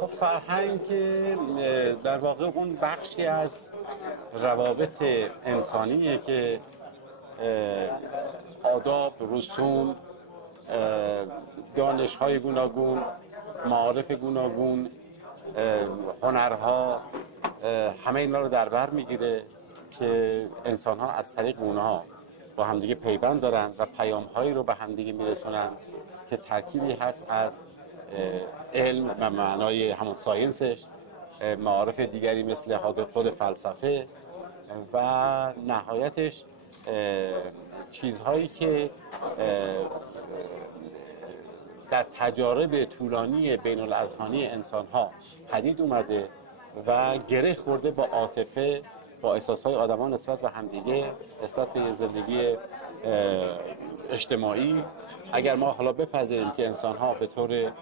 خب فرهنگ در واقع اون بخشی از روابط انسانیه که آداب، رسوم، دانش‌های گوناگون، معارف گوناگون، هنرها، همه اینا رو در بر میگیره که انسان‌ها از طریق اونها با همدیگه پیوند دارن و پیام‌هایی رو به همدیگه میرسونن که ترکیبی هست از علم و معنای همون ساینسش، معارف دیگری مثل خود فلسفه و نهایتش چیزهایی که در تجارب طولانی بین الاذهانی انسان‌ها پدید اومده و گره خورده با عاطفه، با احساس‌های آدم‌ها نسبت به همدیگه، نسبت به زندگی اجتماعی. اگر ما حالا بپذیریم که انسان‌ها به طور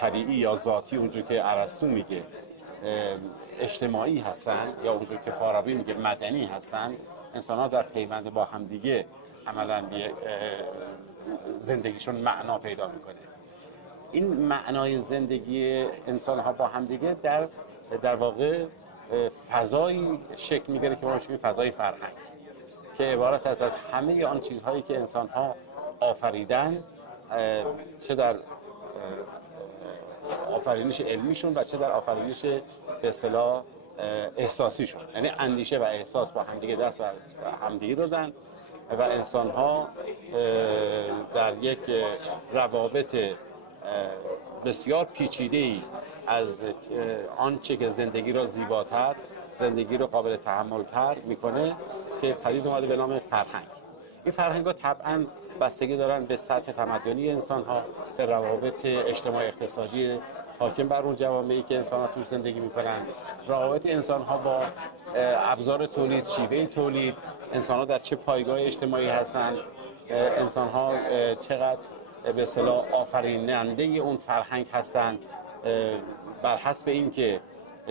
طبیعی یا ذاتی اونجور که ارسطو میگه اجتماعی هستن یا اونجور که فارابی میگه مدنی هستن، انسان‌ها در پیوند با همدیگه عملاً زندگیشون معنا پیدا میکنه. این معنای زندگی انسان‌ها با همدیگه در واقع فضایی شکل میگیره که ما بهش میگیم فضای فرهنگ، که عبارت است از همه آن چیزهایی که انسان‌ها آفریدن، چه در آفرینش علمیشون و چه در آفرینش به اصطلاح احساسیشون، یعنی اندیشه و احساس با همدیگه دست بر همدیگه دادن و انسان‌ها در یک روابط بسیار پیچیده‌ای از آنچه که زندگی را زیباتر، زندگی را قابل تحمل‌تر میکنه که پدید اومده به نام فرهنگ. این فرهنگ‌ها طبعاً بستگی دارن به سطح تمدنی انسان‌ها، به روابط اجتماعی اقتصادی حاکم بر اون جوامعی که انسان‌ها توش زندگی میکنن، روابط انسان‌ها با ابزار تولید، شیوه تولید، انسان‌ها در چه پایگاه اجتماعی هستن، انسان‌ها چقدر به اصطلاح آفریننده اون فرهنگ هستن، بر حسب اینکه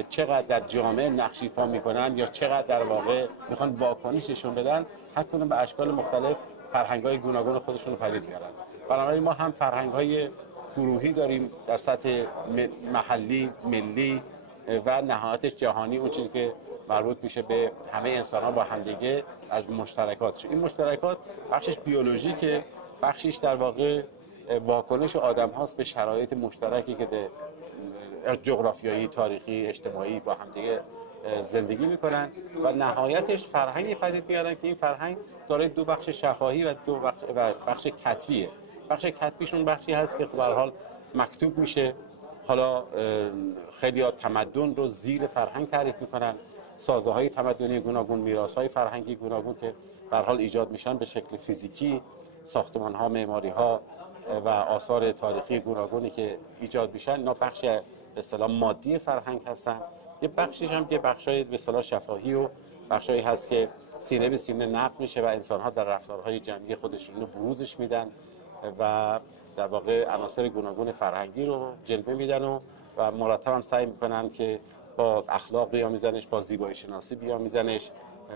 چقدر در جامعه نقش ایفا میکنن یا چقدر در واقع میخوان واکنششون بدن، هر کدوم به اشکال مختلف فرهنگ‌های گوناگون خودشون رو پدید میارن. بنابراین ما هم فرهنگ‌های گروهی داریم در سطح محلی، ملی و نهایتش جهانی، اون چیزی که مربوط میشه به همه انسان‌ها با همدیگه از مشترکاتش. این مشترکات بخشش بیولوژیکه، بخشش در واقع واکنش آدم هاست به شرایط مشترکی که جغرافیایی، تاریخی، اجتماعی با همدیگه زندگی میکنن و نهایتش فرهنگی پدید میارن که این فرهنگ دارای دو بخش شفاهی و بخش کتبیه. بخش کتبیشون بخشی هست که به هر حال مکتوب میشه. حالا خیلی‌ها تمدن رو زیر فرهنگ تعریف میکنن، سازه‌های تمدنی گوناگون، میراث‌های فرهنگی گوناگون که به هر حال ایجاد میشن به شکل فیزیکی، ساختمان‌ها، معماری‌ها و آثار تاریخی گوناگونی که ایجاد میشن، اینا بخش به اصطلاح مادی فرهنگ هستن. یه بخشش هم که بخشای به اصطلاح شفاهی و بخشایی هست که سینه به سینه نقل میشه و انسان‌ها در رفتارهای جمعی خودشون رو بروزش میدن و در واقع عناصر گوناگون فرهنگی رو جلوه میدن و مرتب هم سعی میکنن که با اخلاق بیامیزنش، با زیبایی شناسی بیامیزنش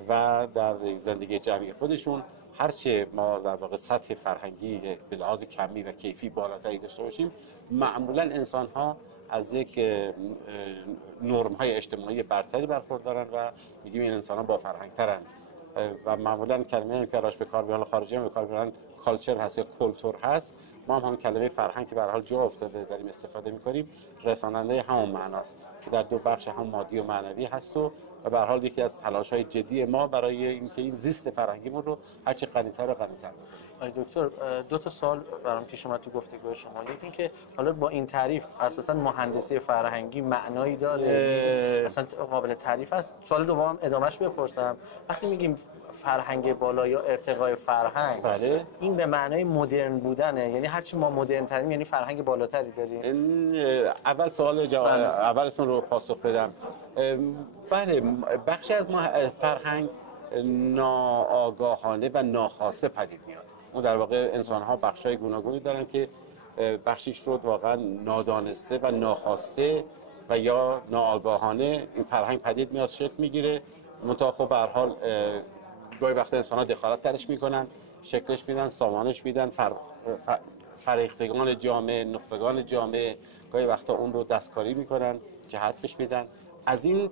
و در زندگی جمعی خودشون هرچه ما در واقع سطح فرهنگی به لحاظ کمی و کیفی بالاتری داشته باشیم، معمولا انسان‌ها از یک نرم‌های اجتماعی برتری برخوردارن و میگیم این انسان‌ها با فرهنگ‌ترن و معمولا کلمه که راش به کار میبرن خارجی هم به کار میبرن کالچر هست یا کلتور هست. ما هم کلمه فرهنگ که به هر حال جا افتاده داریم استفاده می‌کنیم، رساننده همون معناست که در دو بخش هم مادی و معنوی هست و به هر حال یکی از تلاش‌های جدی ما برای اینکه این زیست فرهنگیمون رو هرچه غنی‌تر و غنی‌تر آقای دکتر، دو تا سوال برام پیش اومد تو گفتگوی شما. یکی این که حالا با این تعریف اساسا مهندسی فرهنگی معنایی داره، اصلا قابل تعریف است؟ سوال دومم ادامهش بپرسم، وقتی میگیم فرهنگ بالا یا ارتقای فرهنگ، بله، این به معنای مدرن بودنه؟ یعنی هرچی ما مدرن تریم یعنی فرهنگ بالاتری داریم؟ اول سوال اولتون رو پاسخ بدم. بله، بخشی از فرهنگ ناآگاهانه و ناخواسته پدید میاد. اون در واقع انسان‌ها بخشای گوناگونی دارن که بخشیش رو واقعا نادانسته و ناخواسته و یا ناآگاهانه این فرهنگ پدید میاد، شکل میگیره. منتها خب به هر حال گاهی وقتا انسان‌ها دخالت درش میکنن، شکلش میدن، سامانش میدن، فرهیختگان جامعه، نخبگان جامعه گاهی وقتا اون رو دستکاری میکنن، جهت بهش میدن. از این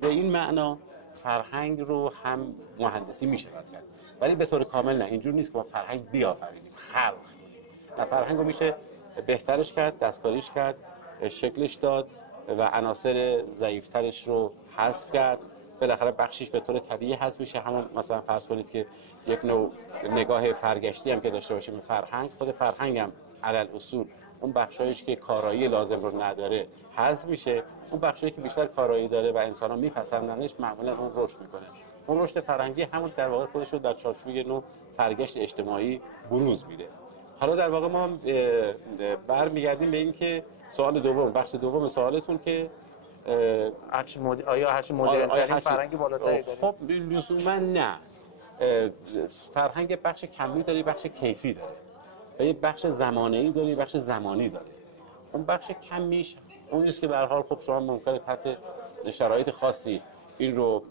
به این معنا فرهنگ رو هم مهندسی میشه کرد، ولی به طور کامل نه. اینجور نیست که ما فرهنگ بیافرینیم، خلق کنیم. نه، فرهنگ رو میشه بهترش کرد، دستکاریش کرد، شکلش داد و عناصر ضعیفترش رو حذف کرد. بالاخره بخشش به طور طبیعی حذف میشه. همون مثلا فرض کنید که یک نوع نگاه فرگشتی هم که داشته باشیم به فرهنگ، خود فرهنگ هم علل اصول اون بخشایش که کارایی لازم رو نداره حذف میشه، اون بخشایی که بیشتر کارایی داره و انسان‌ها میپسندنش معمولا اون رشد میکنه. اون رشد فرهنگی همون در واقع خودش رو در چارچوب یک نوع فرگشت اجتماعی بروز میده. حالا در واقع ما برمیگردیم به این که سوال دوم، بخش دوم سوالتون که آیا هرچی مدرن‌ترین فرهنگ بالاتری داره؟ خب لزوما نه. فرهنگ بخش کمی داره، بخش کیفی داره و یه بخش زمانه‌ای داره، یه بخش زمانی داره. اون بخش کمیش اون نیست که به هر حال خب شما ممکنه تحت شرایط خاصی این رو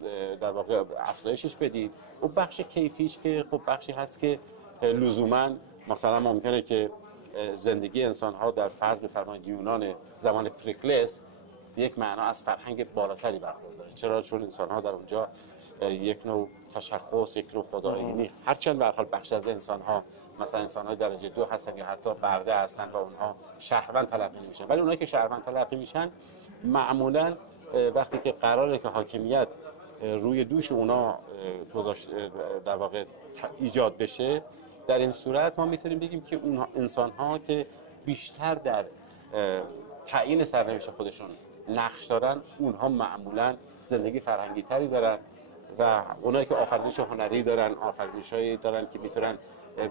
در واقع افزایشش بدید. اون بخش کیفیش که خب بخشی هست که لزوما مثلا ممکنه که زندگی انسان‌ها در فرض بفرمایید یونان زمان پریکلس یک معنا از فرهنگ بالاتری برخورداره. چرا؟ چون انسان‌ها در اونجا یک نوع تشخص، یک نوع خدایینی، هرچند به هر حال بخش از انسان‌ها مثلا انسان‌های درجه 2 هستن یا حتی برده هستن و اونها شهروند تلقی میشن، ولی اونایی که شهروند تلقی میشن معمولاً وقتی که قراره که حاکمیت روی دوش اونا در واقع ایجاد بشه، در این صورت ما میتونیم بگیم که اون انسان‌ها که بیشتر در تعیین سرنوشت خودشون نقش دارن، اونها معمولاً زندگی فرهنگی تری دارن و اونایی که آفرینش هنری دارن، آفرینشایی دارن که میتونن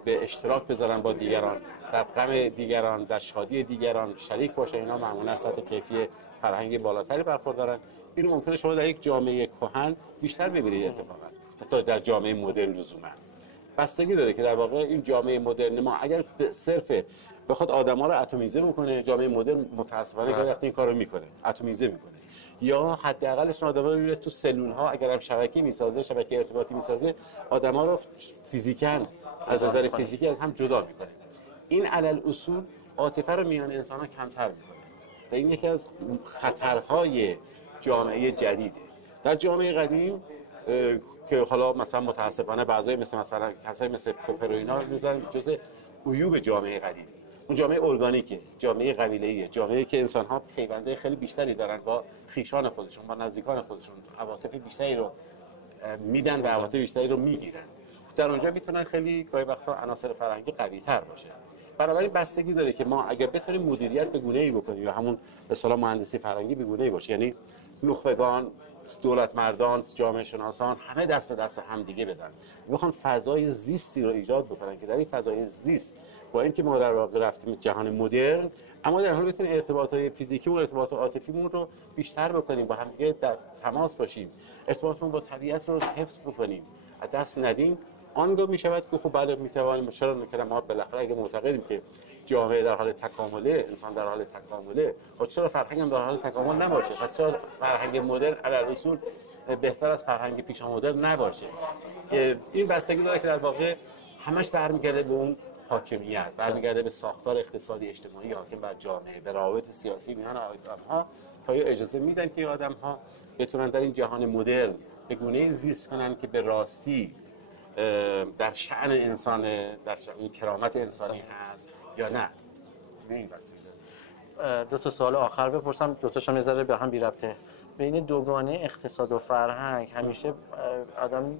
به اشتراک بذارن با دیگران، در غم دیگران، در شادی دیگران شریک باشن، اینا معمولاً سطح کیفی فرهنگی بالاتری برخوردارن. اینو ممکنه شما در یک جامعه کهن بیشتر ببینید اتفاقا، حتی در جامعه مدرن لزوما. بستگی داره که در واقع این جامعه مدرن ما اگر صرف بخواد آدما رو اتمیزه بکنه، جامعه مدرن متأسفانه که وقتی این کارو میکنه، اتمیزه میکنه، یا حداقلش آدما رو میره تو سلول ها، اگر هم شبکه میسازه، شبکه ارتباطی میسازه، آدما رو فیزیکاً از نظر فیزیکی از هم جدا میکنه. این علل اصول عاطفه رو میان انسان ها کمتر میکنه و این یکی از خطرهای جامعه جدیده. در جامعه قدیم که حالا مثلا متاسفانه بعضی مثلا کسایی مثل کوپر و اینا میذارن جزء عیوب جامعه قدیم. اون جامعه ارگانیکه، جامعه قبیله‌ایه، جامعه‌ای که انسان‌ها پیونده خیلی بیشتری دارن با خویشان خودشون، با نزدیکان خودشون، عواطف بیشتری رو میدن و عواطف بیشتری رو میگیرن. در اونجا میتونن خیلی گاهی وقتا عناصر فرهنگی قوی‌تر باشه. بنابراین بستگی داره که ما اگر بتونیم مدیریت به گونه‌ای بکنیم یا همون به اصطلاح مهندسی فرهنگی به گونه‌ای باشه، یعنی نخبگان، دولت مردان، جامعه شناسان همه دست به دست هم دیگه بدن، بخوان فضای زیستی رو ایجاد بکنن که در این فضای زیست با اینکه ما در واقع رفتیم جهان مدرن، اما در حال بتونیم ارتباطات فیزیکی و ارتباطات عاطفیمون رو بیشتر بکنیم، با هم دیگه در تماس باشیم، ارتباطمون با طبیعت رو حفظ بکنیم، از دست ندیم. آنگاه میشود که خب بله میتوانیم، چرا نکنه، ما بالاخره اگه معتقدیم که جامعه در حال تکامله، انسان در حال تکامله، خب چرا فرهنگ هم در حال تکامل نباشه؟ پس چرا فرهنگ مدرن علی اصول بهتر از فرهنگ پیشا مدرن نباشه؟ این بستگی داره که در واقع همش برمیگرده به اون حاکمیت، برمیگرده به ساختار اقتصادی اجتماعی حاکم بر جامعه، به روابط سیاسی میان آدم‌ها تا اجازه میدن که آدم‌ها بتونن در این جهان مدرن به گونه‌ای زیست کنن که به راستی در شأن انسان، در شأن کرامت انسانی هست یا نه. این بستگی داره. دو تا سوال آخر بپرسم، دو تاشم یه ذره به هم بی ربطه. بین دوگانه اقتصاد و فرهنگ همیشه آدم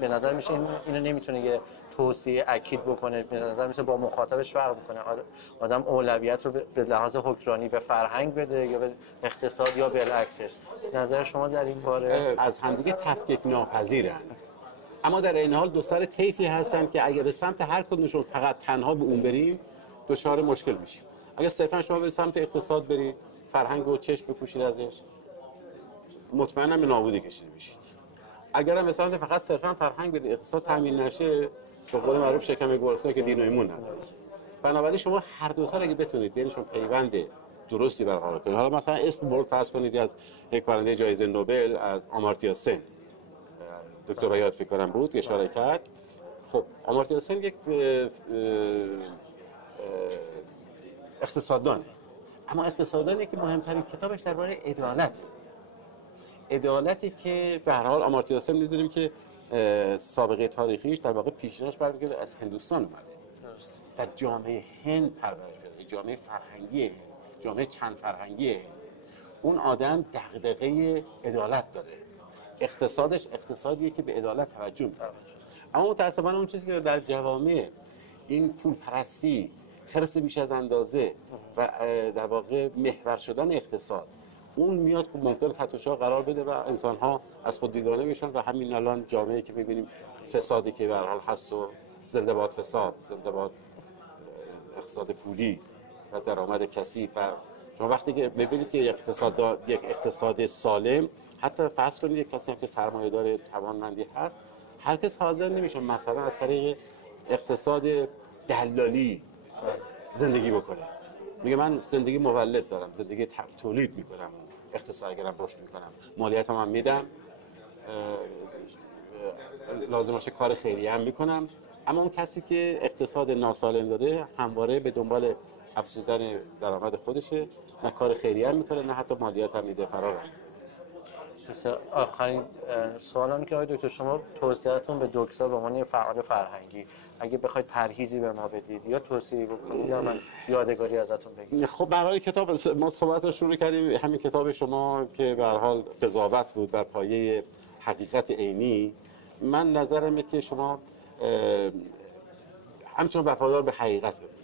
به نظر میشه اینو نمیتونه یه توصیه اکید بکنه، به نظر میشه با مخاطبش فرق بکنه. آدم اولویت رو به لحاظ حکمرانی به فرهنگ بده یا به اقتصاد یا بالعکسش. نظر شما در این باره؟ از همدیگه تفکیک ناپذیرن، اما در این حال دو سر طیفی هستن که اگه به سمت هر کدومشون فقط تنها به اون بریم دچار مشکل میشیم. اگه صرفا شما به سمت اقتصاد برید، فرهنگ رو چشم بپوشید ازش، مطمئنا به نابودی کشیده میشید. اگر هم به سمت فقط صرفا فرهنگ برید، اقتصاد تامین نشه، به قول معروف شکم گرسنه که دین و ایمون نداره. بنابراین شما هر دو تا اگه بتونید بینشون پیوند درستی برقرار کنید. حالا مثلا اسم برد فرض کنید از یک برنده جایزه نوبل، از آمارتیا سن، دکتر بیات فکر کنم بود، اشاره کرد. خب آمارتیا سن یک اقتصاددانه، اما اقتصاددانی که مهمترین کتابش درباره عدالته. عدالتی که به هر حال آمارتیا سن می‌دونیم که سابقه تاریخیش در واقع پیشینش برمیگرده از هندوستان اومده. در جامعه هند پرورش پیدا، جامعه فرهنگی هند، جامعه چند فرهنگی هند. اون آدم دغدغه عدالت داره. اقتصادش اقتصادیه که به عدالت توجه می‌کنه. اما متأسفانه اون چیزی که در جوامع این پول پرستی، حرص بیش از اندازه و در واقع محور شدن اقتصاد، اون میاد که ممکنه تحت قرار بده و انسان‌ها از خود دیگانه بشن و همین الان جامعه‌ای که می‌بینیم فسادی که به هر حال هست و زنده باد فساد، زنده باد اقتصاد پولی و درآمد کثیف. و شما وقتی که می‌بینید که یک اقتصاد سالم، حتی فرض کنید یک کسی هم که سرمایه‌دار توانمندی هست، هرگز حاضر نمیشه مثلا از طریق اقتصاد دلالی زندگی بکنه. میگه من زندگی مولد دارم، زندگی تولید میکنم، اقتصاد اگرم رشد میکنم، مالیاتم هم میدم، لازم باشه کار خیریه هم میکنم. اما اون کسی که اقتصاد ناسالم داره همواره به دنبال افزودن درآمد خودشه، نه کار خیریه هم میکنه نه حتی مالیات هم میده، فرار هم. آخرین سوالم که آقای دکتر شما توصیه‌تون به دکتر به عنوان فعال فرهنگی، اگه بخواید پرهیزی به ما بدید یا توصیه بکنید یا من یادگاری ازتون بگیرم. خب به هر حال کتاب ما صحبت رو شروع کردیم، همین کتاب شما که به هر حال قضاوت بود بر پایه حقیقت عینی، من نظرم اینه که شما همچنان وفادار به حقیقت باشید.